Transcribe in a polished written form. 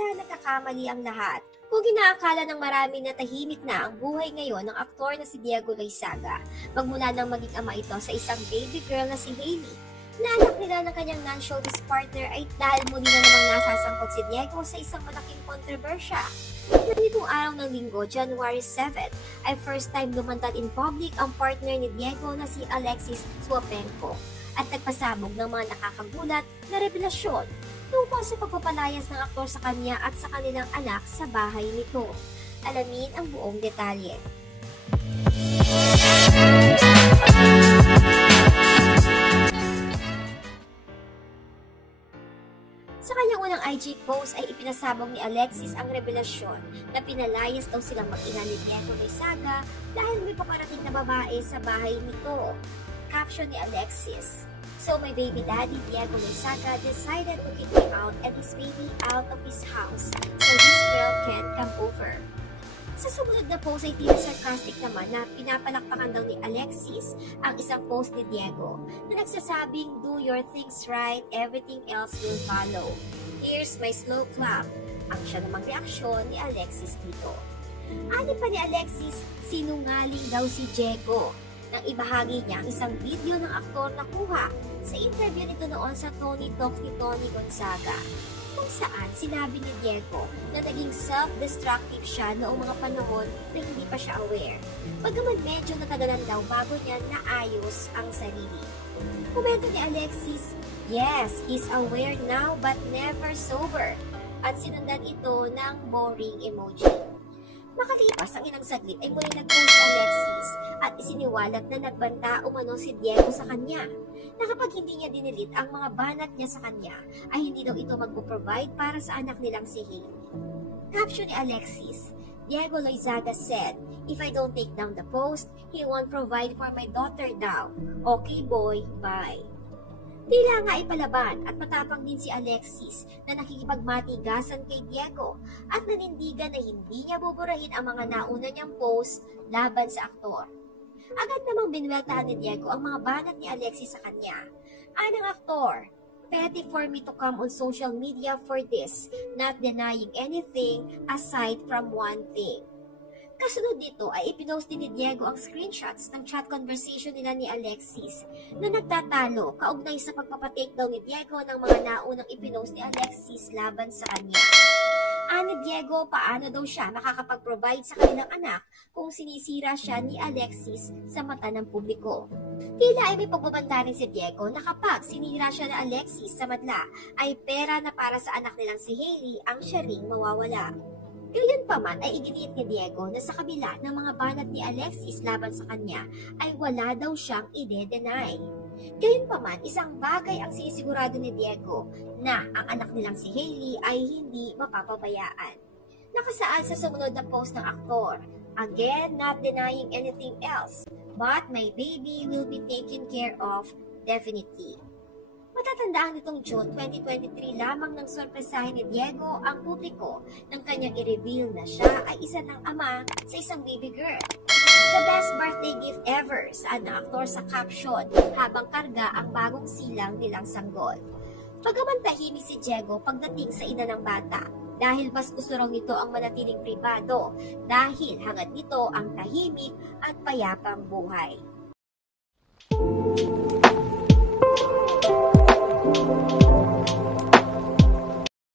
tila nagkakamali ang lahat. Kung inaakala ng marami na tahimik na ang buhay ngayon ng aktor na si Diego Loizaga, magmula nang maging ama ito sa isang baby girl na si Hailey, na anak nila ng kanyang non-showbiz partner, ay dahil muli na namang nasasangkot si Diego sa isang malaking kontrobersya. Nitong araw ng Linggo, January 7, ay first time lumantad in public ang partner ni Diego na si Alexis Swapenko at nagpasabog ng mga nakakagulat na revelasyon tungkol sa pagpapalayas ng aktor sa kanya at sa kanilang anak sa bahay nito. Alamin ang buong detalye. Sa kanyang unang IG post ay ipinasabog ni Alexis ang revelasyon na pinalayas daw silang mag-ina ni Diego Loizaga dahil may paparating na babae sa bahay nito. Caption ni Alexis, "So my baby daddy Diego Loizaga decided to kick me out and his baby out of his house so this girl can come over." Sa sumunod na post ay tila sarcastic naman na pinapalakpakan daw ni Alexis ang isang post ni Diego na nagsasabing, "Do your things right, everything else will follow. Here's my slow clap." Ang siya namang reaksyon ni Alexis dito. Ani pa ni Alexis, sinungaling daw si Diego nang ibahagi niya ang isang video ng aktor na kuha sa interview nito noon sa Tony Talks ni Tony Gonzaga, kung saan sinabi ni Diego na naging self-destructive siya noong mga panahon na hindi pa siya aware. Bagaman medyo natagalan daw bago niya naayos ang sarili. Komento ni Alexis, "Yes, he's aware now but never sober." At sinundan ito ng boring emoji. Makalipas ang ilang saglit ay muli nag-post si Alexis at isiniwalat na nagbanta umano si Diego sa kanya na kapag hindi niya dinilit ang mga banat niya sa kanya ay hindi daw ito magpo-provide para sa anak nilang si Hailey. Caption ni Alexis, "Diego Loizaga said, if I don't take down the post, he won't provide for my daughter daw. Okay boy, bye." Tila nga ipalaban at matapang din si Alexis na nakikipagmatigasan kay Diego at nanindigan na hindi niya buburahin ang mga nauna niyang post laban sa aktor. Agad namang binweltahan ni Diego ang mga banat ni Alexis sa kanya. Anang aktor, "Petty for me to come on social media for this, not denying anything aside from one thing." Kasunod dito ay ipinost din ni Diego ang screenshots ng chat conversation nila ni Alexis na nagtatalo kaugnay sa pagpapatake daw ni Diego ng mga naunang ipinost ni Alexis laban sa kanya. Ani Diego, paano daw siya makakapag-provide sa kanilang anak kung sinisira siya ni Alexis sa mata ng publiko. Tila ay may pagbabanta rin si Diego na kapag sinira siya ni Alexis sa madla ay pera na para sa anak nilang si Hailey ang siya ring mawawala. Gayunpaman ay iginiit ni Diego na sa kabila ng mga banat ni Alexis laban sa kanya ay wala daw siyang ide-deny. Gayunpaman, isang bagay ang sinisigurado ni Diego na ang anak nilang si Hailey ay hindi mapapabayaan. Nakasaad sa sumunod na post ng aktor, "Again, not denying anything else, but my baby will be taken care of definitely." Matatandaan nitong June 2023 lamang ng sorpresahin ni Diego ang publiko nang kanyang i-reveal na siya ay isa ng ama sa isang baby girl. "The best birthday gift ever," saan ang aktor sa caption habang karga ang bagong silang nilang sanggol. Bagaman tahimik si Diego pagdating sa ina ng bata, dahil mas gusto raw nito ang manatiling pribado dahil hangad nito ang tahimik at payapang buhay. Thank you.